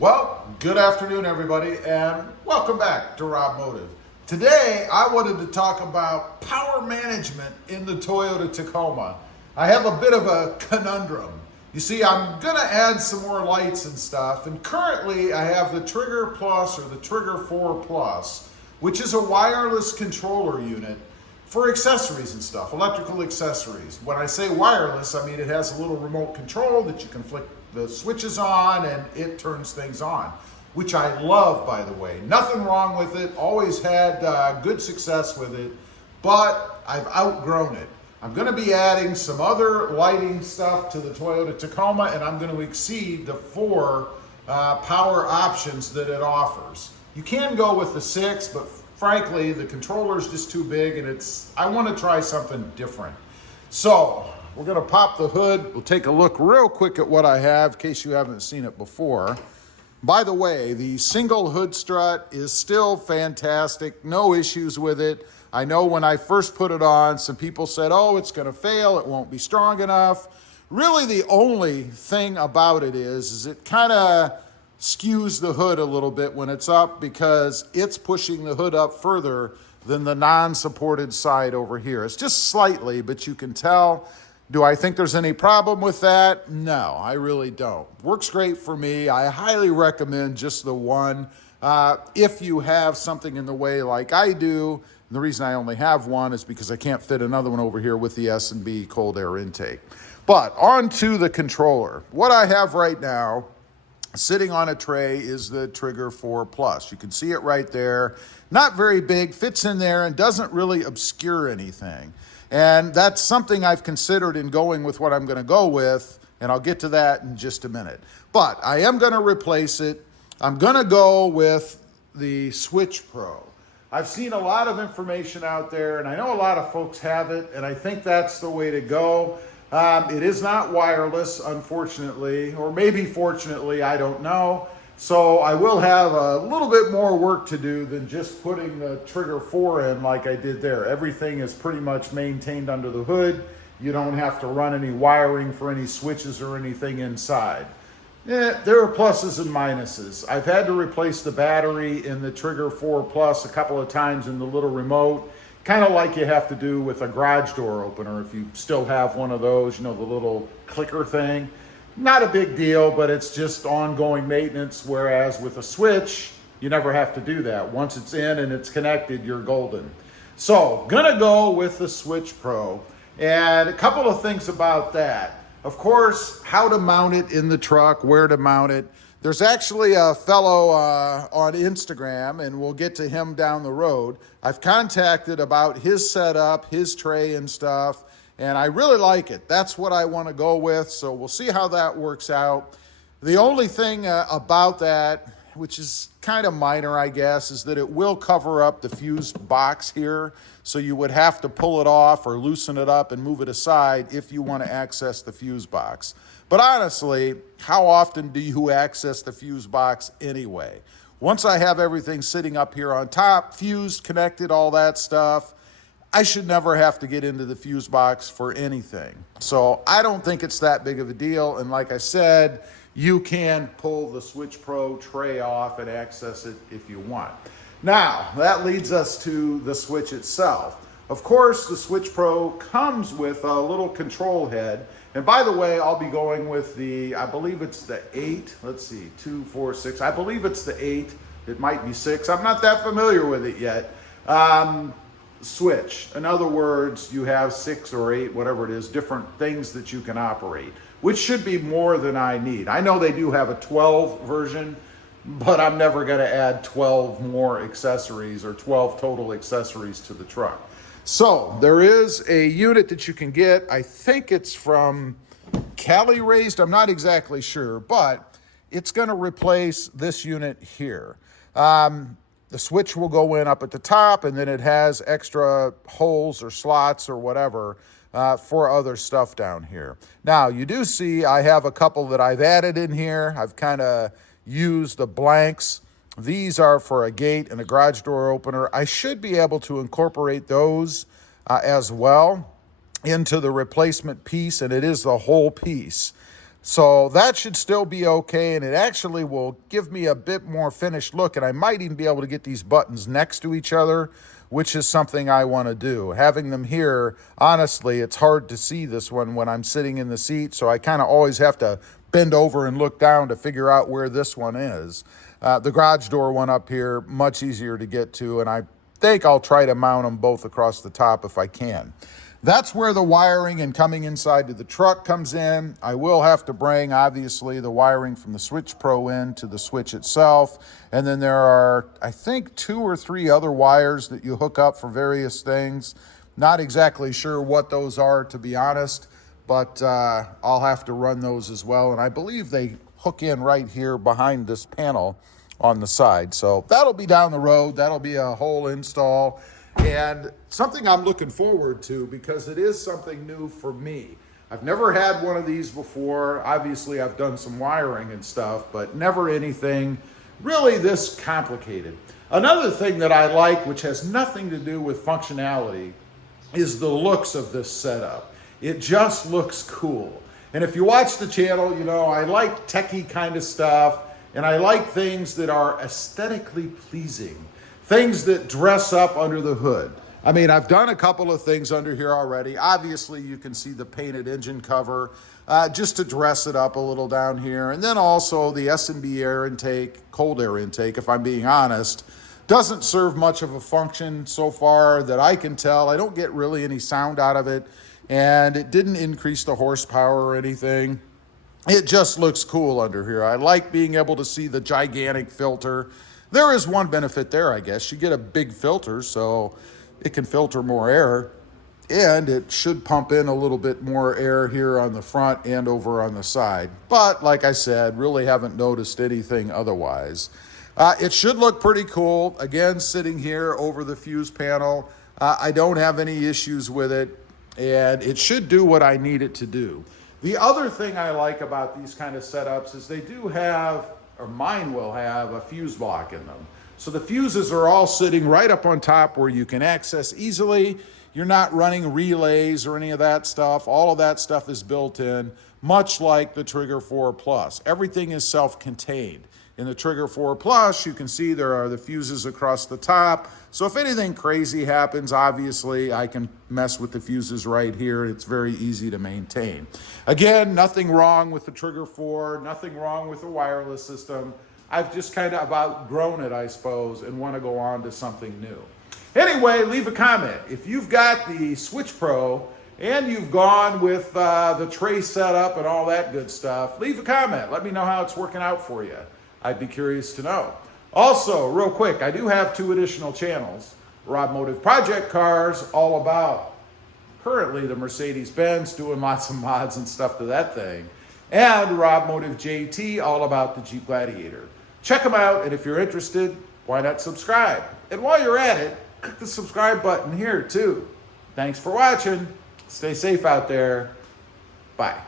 Well, good afternoon everybody, and welcome back to Robmotive. Today I wanted to talk about power management in the Toyota Tacoma. I have a bit of a conundrum. You see, I'm gonna add some more lights and stuff, and currently I have the Trigger Plus or the Trigger 4 Plus, which is a wireless controller unit for accessories and stuff, electrical accessories. When I say wireless, I mean it has a little remote control that you can flick the switches on and it turns things on, which I love, by the way. Nothing wrong with it, always had good success with it, but I've outgrown it. I'm gonna be adding some other lighting stuff to the Toyota Tacoma, and I'm gonna exceed the 4 power options that it offers. You can go with the 6, but frankly, the controller is just too big, and I wanna try something different. So, we're gonna pop the hood. We'll take a look real quick at what I have in case you haven't seen it before. By the way, the single hood strut is still fantastic. No issues with it. I know when I first put it on, some people said, oh, it's gonna fail, it won't be strong enough. Really, the only thing about it is it kinda skews the hood a little bit when it's up because it's pushing the hood up further than the non-supported side over here. It's just slightly, but you can tell. Do I think there's any problem with that? No, I really don't. Works great for me. I highly recommend just the one. If you have something in the way like I do, and the reason I only have one is because I can't fit another one over here with the S&B cold air intake. But on to the controller. What I have right now, sitting on a tray, is the Trigger 4 Plus. You can see it right there. Not very big, fits in there and doesn't really obscure anything. And that's something I've considered in going with what I'm gonna go with, and I'll get to that in just a minute. But I am gonna replace it. I'm gonna go with the Switch Pro. I've seen a lot of information out there, and I know a lot of folks have it, and I think that's the way to go. It is not wireless, unfortunately, or maybe fortunately, I don't know. So I will have a little bit more work to do than just putting the Trigger 4 in like I did there. Everything is pretty much maintained under the hood. You don't have to run any wiring for any switches or anything inside. There are pluses and minuses. I've had to replace the battery in the Trigger 4 Plus a couple of times in the little remote, kind of like you have to do with a garage door opener if you still have one of those, you know, the little clicker thing. Not a big deal, but it's just ongoing maintenance, whereas with a switch, you never have to do that. Once it's in and it's connected, you're golden. So, gonna go with the Switch Pro, and a couple of things about that. Of course, how to mount it in the truck, where to mount it. There's actually a fellow on Instagram, and we'll get to him down the road. I've contacted about his setup, his tray and stuff, and I really like it. That's what I want to go with, so we'll see how that works out. The only thing about that, which is kind of minor, I guess, is that it will cover up the fuse box here, so you would have to pull it off or loosen it up and move it aside if you want to access the fuse box. But honestly, how often do you access the fuse box anyway? Once I have everything sitting up here on top, fused, connected, all that stuff, I should never have to get into the fuse box for anything. So I don't think it's that big of a deal. And like I said, you can pull the Switch Pro tray off and access it if you want. Now, that leads us to the switch itself. Of course, the Switch Pro comes with a little control head. And by the way, I'll be going with the, I believe it's the 8. Let's see, 2, 4, 6. I believe it's the 8. It might be 6. I'm not that familiar with it yet. Switch. In other words, you have 6 or 8, whatever it is, different things that you can operate, which should be more than I need. I know they do have a 12 version, but I'm never going to add 12 more accessories or 12 total accessories to the truck. So there is a unit that you can get. I think it's from Cali Raised. I'm not exactly sure, but it's going to replace this unit here. The switch will go in up at the top, and then it has extra holes or slots or whatever for other stuff down here. Now, you do see I have a couple that I've added in here. I've kind of used the blanks. These are for a gate and a garage door opener. I should be able to incorporate those as well. into the replacement piece, and it is the whole piece. So that should still be okay, and it actually will give me a bit more finished look, and I might even be able to get these buttons next to each other, which is something I want to do. Having them here, honestly, it's hard to see this one when I'm sitting in the seat, so I kind of always have to bend over and look down to figure out where this one is. The garage door one up here, much easier to get to, and I think I'll try to mount them both across the top if I can. That's where the wiring and coming inside to the truck comes in. I will have to bring, obviously, the wiring from the Switch Pro in to the switch itself. And then there are, I think, 2 or 3 other wires that you hook up for various things. Not exactly sure what those are, to be honest, but I'll have to run those as well. And I believe they hook in right here behind this panel on the side. So that'll be down the road. That'll be a whole install. And something I'm looking forward to because it is something new for me. I've never had one of these before. Obviously, I've done some wiring and stuff, but never anything really this complicated. Another thing that I like, which has nothing to do with functionality, is the looks of this setup. It just looks cool. And if you watch the channel, you know, I like techie kind of stuff, and I like things that are aesthetically pleasing. Things that dress up under the hood. I mean, I've done a couple of things under here already. Obviously, you can see the painted engine cover just to dress it up a little down here. And then also the S&B air intake, cold air intake, if I'm being honest, doesn't serve much of a function so far that I can tell. I don't get really any sound out of it, and it didn't increase the horsepower or anything. It just looks cool under here. I like being able to see the gigantic filter. There is one benefit there, I guess. You get a big filter, so it can filter more air, and it should pump in a little bit more air here on the front and over on the side. But like I said, really haven't noticed anything otherwise. It should look pretty cool. Again, sitting here over the fuse panel, I don't have any issues with it, and it should do what I need it to do. The other thing I like about these kind of setups is they do have, or mine will have, a fuse block in them. So the fuses are all sitting right up on top where you can access easily. You're not running relays or any of that stuff. All of that stuff is built in, much like the Trigger 4 Plus. Everything is self-contained. In the Trigger 4 Plus, you can see there are the fuses across the top. So if anything crazy happens, obviously I can mess with the fuses right here. It's very easy to maintain. Again, nothing wrong with the Trigger 4, nothing wrong with the wireless system. I've just kind of outgrown it, I suppose, and want to go on to something new. Anyway, leave a comment. If you've got the Switch Pro and you've gone with the tray setup and all that good stuff, leave a comment. Let me know how it's working out for you. I'd be curious to know. Also, real quick, I do have 2 additional channels. Robmotive Project Cars, all about currently the Mercedes-Benz, doing lots of mods and stuff to that thing. And Robmotive JT, all about the Jeep Gladiator. Check them out, and if you're interested, why not subscribe? And while you're at it, click the subscribe button here too. Thanks for watching. Stay safe out there. Bye.